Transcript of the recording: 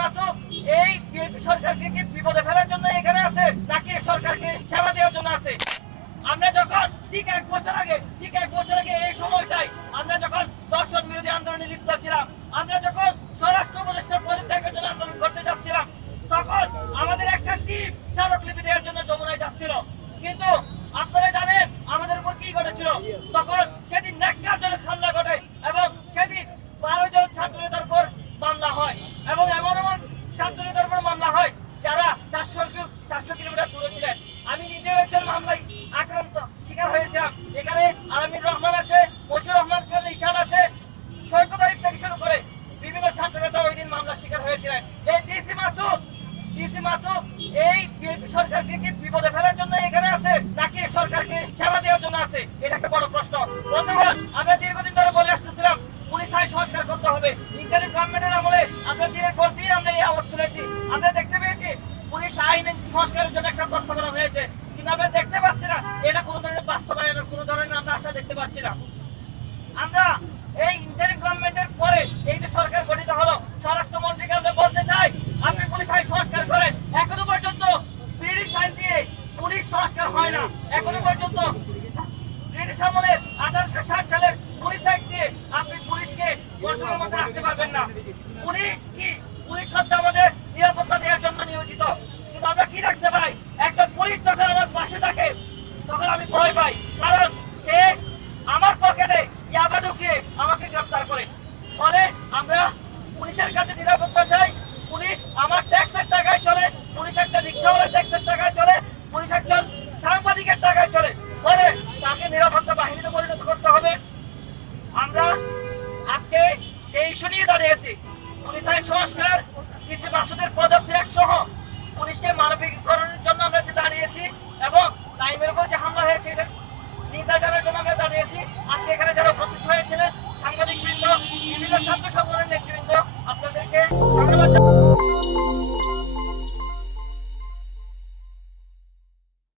মাসুদ এই বিএনপি সরকারকে কি বিপদে ফেলার জন্য এখানে আছে নাকি সরকারকে সেবা দেওয়ার জন্য আছে? আমরা যখন ঠিক এক বছর আগে এই সময়টাই আমরা যখন দর্শন বিরোধী আন্দোলনে লিপ্ত ছিলাম, আমরা যখন স্বরাষ্ট্র উপদেষ্টার পদত্যাগের জন্য আন্দোলন করতে যাচ্ছিলাম, তখন আমাদের একটা টিম স্মারকলিপি দেওয়ার জন্য যমুনায় যাচ্ছিল। কিন্তু আপনারা জানেন আমাদের উপর কি ঘটেছিল? তখন সেদিন ন্যাক্কারজনক হামলা ঘটে এবং সেদিন 12 জন ছাত্র নেতার উপর মামলা হয় এবং এমন ছাত্র নেতার উপর মামলা হয় যারা 400 কিলোমিটার দূরে ছিলেন। আমি নিজেও একজন মামলায় আক্রান্ত শিকার হয়েছিলাম। এখানে আলমীর রহমান আছে, মশিউর রহমান খান ইছান আছে, সৈকত আরিফ থেকে শুরু করে বিভিন্ন ছাত্র নেতা ওই দিন মামলার শিকার হয়েছিলেন। এই ডিসি মাসুদ এই বিএনপি সরকারকে কি বিপদে ফেলার জন্য এখানে আছে নাকি সরকারকে সেবা দেওয়ার জন্য আছে? এটা একটা বড় প্রশ্ন। বন্ধুগণ, আমরা দীর্ঘদিন ধরে বলে আসতেছিলাম পুলিশ আইন সংস্কার করতে হবে। ইন্টারিম গভর্নমেন্টের আমলে আমরা দিনের পর দিন আমরা এই আওয়াজ তুলেছি। আমরা দেখতে পেয়েছি পুলিশ আইন সংস্কারের জন্য একটা প্রস্তাব করা হয়েছে, কিন্তু আমরা দেখতে পাচ্ছি না এটা কোনো ধরনের বাস্তবায়নের কোনো ধরনের আমরা আশা দেখতে পাচ্ছি না। আমরা এই ইন্টারিম গভর্নমেন্টের পরে এই যে সরকার গঠিত হলো, স্বরাষ্ট্রমন্ত্রীকে আমরা বলতে চাই আপনি পুলিশ আইন সংস্কার করেন। এখনো পর্যন্ত ব্রিটিশ আইন দিয়ে পুলিশ সংস্কার হয় না। এখনো পর্যন্ত ব্রিটিশ আমলের 1860 সালের পুলিশ অ্যাক্ট দিয়ে আপনি পুলিশকে কন্ট্রোলের মধ্যে রাখতে পারবেন না। পুলিশ হচ্ছে আমাদের নিরাপত্তা দেওয়ার জন্য নিয়োজিত, কিন্তু আমরা কি রাখতে পাই? একজন পুলিশ যখন আমার পাশে থাকে তখন আমি ভয় পাই, কারণ সে আমার পকেটে ইয়াবা ঢুকিয়ে আমাকে গ্রেফতার করে। ফলে আমরা পুলিশের কাছে নিরাপত্তা চাই। পুলিশ আমার ট্যাক্সের টাকায় চলে, পুলিশ একটা রিক্সাওয়ালার ট্যাক্সের টাকায় চলে, পুলিশ একজন সাংবাদিকের টাকায় চলে। ফলে তাকে নিরাপত্তা বাহিনীতে পরিণত করতে হবে। আমরা আজকে সেই ইস্যু নিয়ে দাঁড়িয়েছি, পুলিশ আইন সংস্কার, ডিসি মাসুদের পদত্যাগ সহ পুলিশকে মানবিকীকরণের জন্য আমরা যে দাঁড়িয়েছি এবং টাইমের উপর যে হামলা হয়েছে এটা নিন্দা জানার জন্য আমরা দাঁড়িয়েছি। আজকে এখানে যারা উপস্থিত হয়েছিলেন সাংবাদিক বৃন্দ, বিভিন্ন ছাত্র সংগঠনের নেতৃবৃন্দ, আপনাদেরকে ধন্যবাদ।